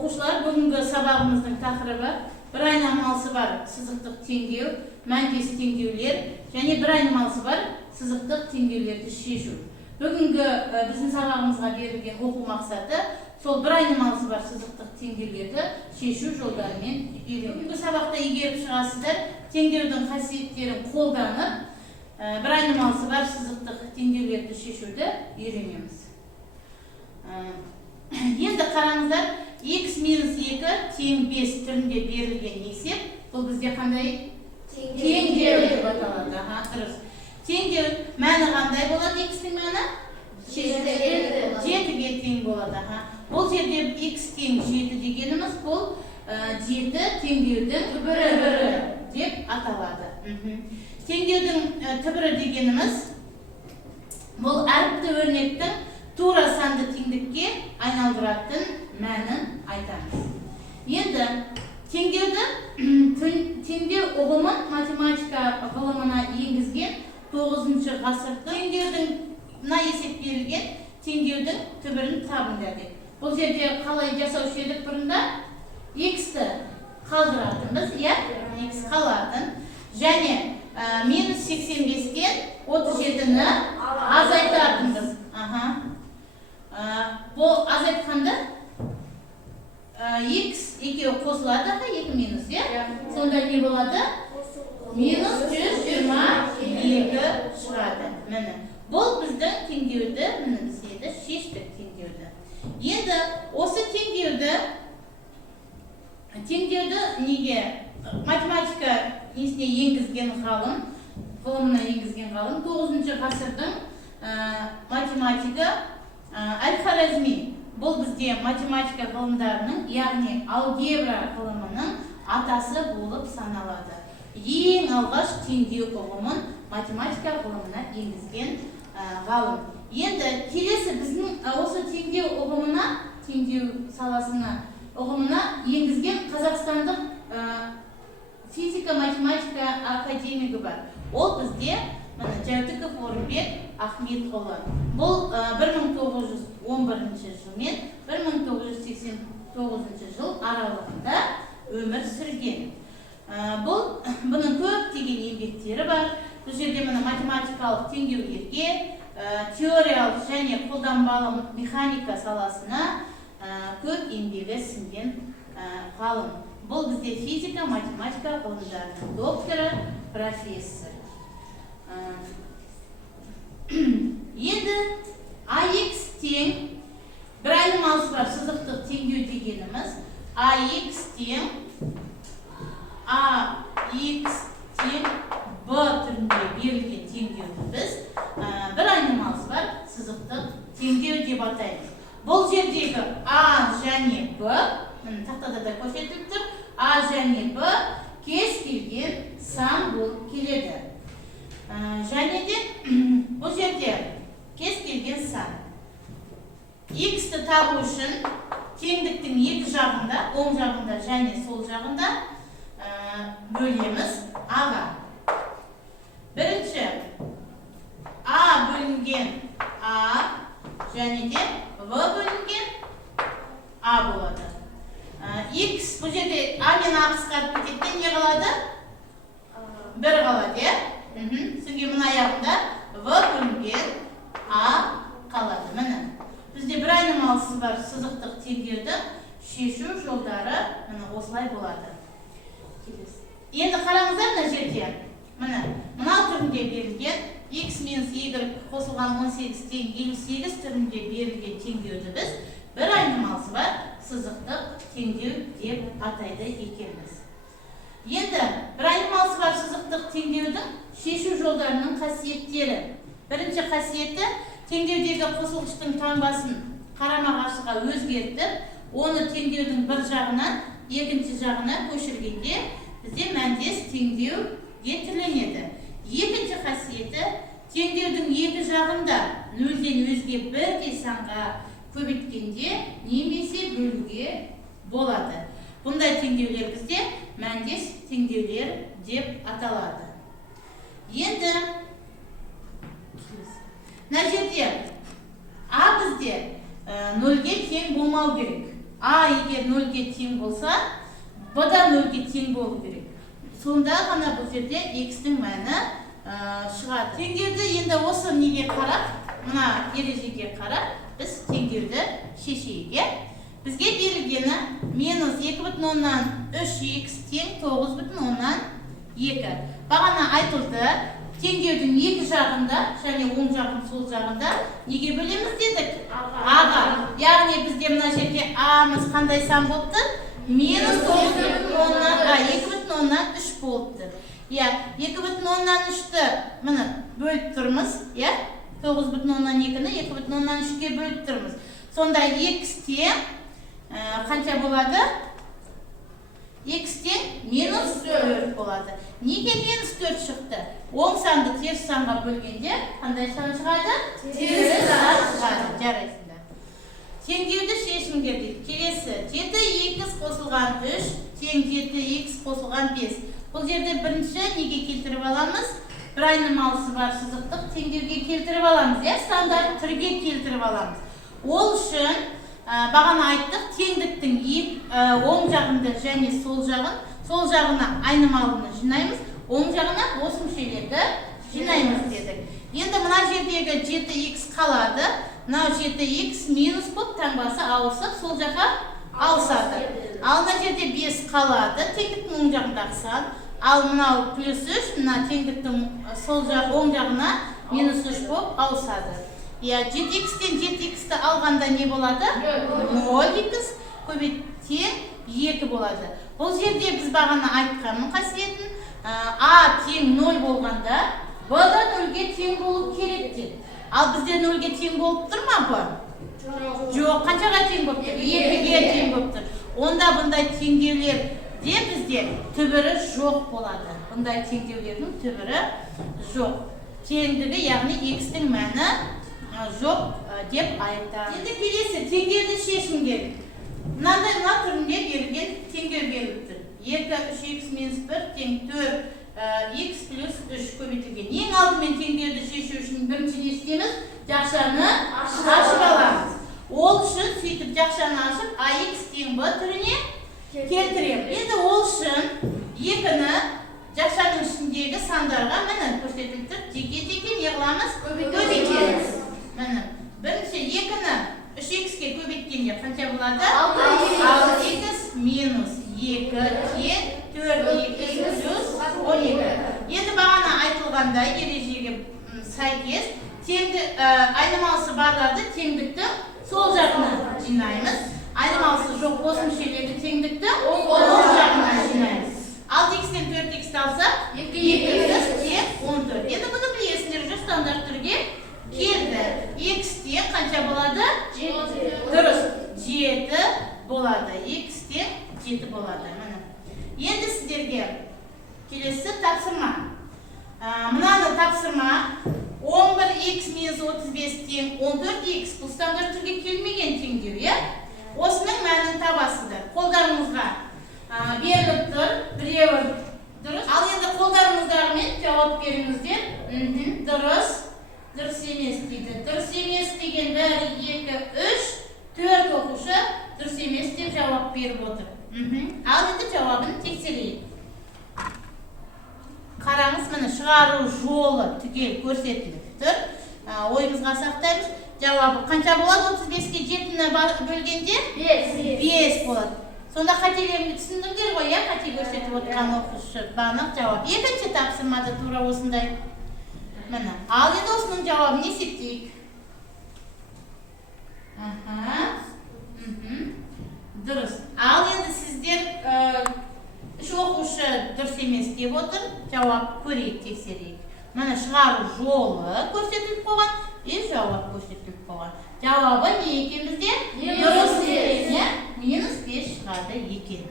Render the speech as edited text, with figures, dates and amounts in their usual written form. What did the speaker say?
Оқушылар, бүгінгі сабағымыздың тақырыбы бір айнымалысы бар сызықтық теңдеу, мәндес теңдеулер және бір айнымалысы бар сызықтық теңдеулерді шешу. Бүгінгі біздің сабағымызға берілген оқу мақсаты сол бір айнымалысы бар сызықтық теңдеулерді шешу жолдарымен үйрену. Бүгінгі сабақта игеріп шығасыздар, теңдеудің қасиеттерін қолданып, бір айнымалысы бар сызықтық теңдеулерді шешуді үйренеміз. Енді қараңыздар, x минус 2 тең 5 түрінде берілген есеп. Бұл бізде қандай? Теңдеу деп аталады. Дұрыс. Теңдеу мәні қандай болады? X-тің мәні? 7-ге тең болады. Бұл жерде x тең 7 дегеніміз бұл 7 теңдеудің түбірі деп аталады. Теңдеудің түбірі дегеніміз бұл әріпті өрнектің тура санды теңдікке айналдыратын мәнін айтамыз. Енді теңдеу ұғымын математика ғылымына енгізген 9-шы ғасырда теңдеудің мына есеп берілген теңдеудің түбірін табыңдар деп. Бұл жерде қалай жасаушы едік бұрында? X-ті қалдыратынбыз, X қалатын. Және минус 85-тен 37-ні азайтатынбыз. Бұл азайтқанда x екеуі қосылады, 2 минус, сонда не болады? Минус 122 шығады. Бұл біздің теңдеуді, бізде шештік теңдеуді. Енді осы теңдеуді неге математика несіне енгізген ғылымына енгізген ғалым 9-шы ғасырдың математика Әл-Хорезми. Бұл бізде математика ғылымдарының, яғни алгебра ғылымының атасы болып саналады. Ең алғаш теңдеу ұғымын математика ғылымына енгізген ғалым. Енді келесі біздің осы теңдеу ұғымына, теңдеу саласына ұғымына енгізген қазақстандық физика-математика академигі бар. Ол бізде Жәутіков Орынбек Ахметұлы. Бұл 1911 жыл мен 1989 жыл аралығында өмір сүрген. Бұның көптеген еңбектері бар. Бұл жерде математикалық теңдеулерге, теориялық және қолданбалы механика саласына көп еңбегі сіңген ғалым. Бұл бізде физика, математика ғылымдарының докторы, профессор. Енді AX тең бір айнымалысы бар сызықтық теңдеу дегеніміз AX тең B түрінде берілген теңдеуді біз бір айнымалысы бар сызықтық теңдеу деп атаймыз. Бұл жердегі A және B, тақтада да көрсетіліп тұр, A және B кез келген сан болып келеді. Және де бұл жерде кез келген сан. X-ті табу үшін теңдіктің екі жағында, оң жағында және сол жағында бөлеміз A-ға. Бірінші A бөлінген A және де V бөлінген A болады. X бұл жерде A мен A қысқарып кететін не қалады? 1 қалады, Сізге мұн аяғында V бөлінген A қалады. Бізде бір айнымалысы бар сызықтық теңдеуді шешу жолдары осылай болады. Енді қараңыздар мына жерде. Мына түрінде берілген x минус y қосылған 18 тең 58 түрінде берілген теңдеуді біз бір айнымалысы бар сызықтық теңдеу деп атайды екенбіз. Енді бір айнымалысы бар сызықтық теңдеудің шешу жолдарының қасиеттері. Бірінші қасиеті теңдеудегі қосылғыштың таңбасын қарама-қарсыға өзгертіп, оны теңдеудің бір жағынан екінші жағына көшіргенде бізде мәндес теңдеу түрленеді. Екінші қасиеті теңдеудің екі жағында нөлден өзге бірдей санға көбейткенде немесе бөлуге болады. Бұндай теңдеулер бізде мәндес теңдеулер деп аталады. Енді мына жерде А бізде нөлге тең болмау керек. А егер 0-ге тең болса, b да 0-ге тең болу керек. Сонда ғана бұл жерде x-тің мәні шығады. Теңдеуді енді осы неге қарап, мына ережеге қарап, біз теңдеуді шешейік. Бізге берілгені минус 2,3x тең 9,2. Бағана айтылды, теңдеудің екі жағында, және оң жағын сол жағында неге бөлеміз дедік? А-ға. Яғни бізде мына жерде А-мыз қандай сан болыпты? Минус 2,3 болыпты. 2,3-ті міне бөліп тұрмыз, 9,2-ні 2,3-ге бөліп тұрмыз. Сонда x тең қанша болады? X тең минус 4 болады. Неге минус 4 шықты? Оң санды теріс санға бөлгенде қандай сан шығады? Теріс сан шығады. Жарайсыңдар. Теңдеуді шешіңдер дейді. Келесі 7x қосылған 3 тең 7x қосылған 5. Бұл жерде бірінші неге келтіріп аламыз? Бір айнымалысы бар сызықтық теңдеуге келтіріп аламыз. Стандарт түрге келтіріп аламыз. Ол үшін бағана айттық, теңдіктің оң жағында және сол жағына айнымалыны жинаймыз, оң жағына бос мүшелерді жинаймыз дедік. Енді мына жердегі 7x қалады, мынау 7x минус болып таңбасы ауысып, сол жаққа ауысады. Ал мына жерде 5 қалады, теңдіктің оң жағындағы сан. Ал мынау плюс 3, мына теңдіктің оң жағына минус 3 болып ауысады. 7x-тен 7x-ті алғанда не болады? 0x көбейткен 2 болады. Бұл жерде біз бағана айтқанның қасиетін А тең 0 болғанда, b да 0-ге тең болу керек деді. Ал бізде 0-ге тең болып тұр ма b? Жоқ, қаншаға тең болып тұр? 2-ге тең болып тұр. Онда бұндай теңдеулер де бізде түбірі жоқ болады. Бұндай теңдеулердің түбірі жоқ. Теңдігі, яғни x-тің мәні жоқ деп айтады. Енді келесі теңдеуді шешіңдер. Мынандай мына түрінде берілген теңдеу беріліп тұр. 2, 3x минус 1 тең 4x плюс 3 көбейтілген. Ең алдымен теңдеуді шешу үшін бірінші не істейміз? Жақшаны ашып аламыз. Ол үшін сөйтіп жақшаны ашып ax тең b түріне келтіреміз. Енді ол үшін 2-ні жақшаның ішіндегі сандарға міне көрсетіліп тұр. Жеке-жеке не қыламыз? Көбейтеміз. Бірінші 2-ні 3x-ге көбейткенде қанша болады? 6x минус 2 тең 4x плюс 12. Енді бағана айтылғанда ережеге сәйкес айнымалысы барларды теңдікті сол жағына жинаймыз. Айнымалысы жоқ бос мүшелерді теңдікті оң жағына жинаймыз. 6x-тен 4x-ті алсақ 2x тең 14. Енді бұны білесіңдер, жүз стандарт түрге келді. X-те қанша болады? 7. Дұрыс, 7 болады. X-те 7 болады. Енді сіздерге келесі тапсырма. Мынаны тапсырма 11x минус 35 тең 14x бұл стандарт түрге келмеген теңдеу. Осының мәнін табасыздар. Қолдарыңызға беріліп тұр. Біреуі дұрыс. Ал енді қолдарыңыздармен жауап беріңіздер. Дұрыс. Дұрыс емес дейді. Дұрыс емес деген 1, 2, 3, 4 оқушы дұрыс емес деп жауап беріп отыр. Ал енді жауабын тексерейік. Қараңыз, міне шығару жолы түгел көрсетіліп тұр. Ойымызға сақтаймыз. Жауабы қанша болады? 35-ке 7-ні бөлгенде 5 болады. Сонда қателерімді түсіндіңдер ғой, қате көрсетіп отырған оқушы банық жауап. Екінші тапсырмада тура осындай. Міне, ал енді осының жауабын есептейік. Дұрыс. Ал енді сіздер үш оқушы дұрыс емес деп отыр. Жауап көрейік, тексерейік. Міне шығару жолы көрсетіліп қойған, жауап көрсетіліп қойған. Жауабы не екен бізде? Дұрыс екен, минус 5 шығады екен.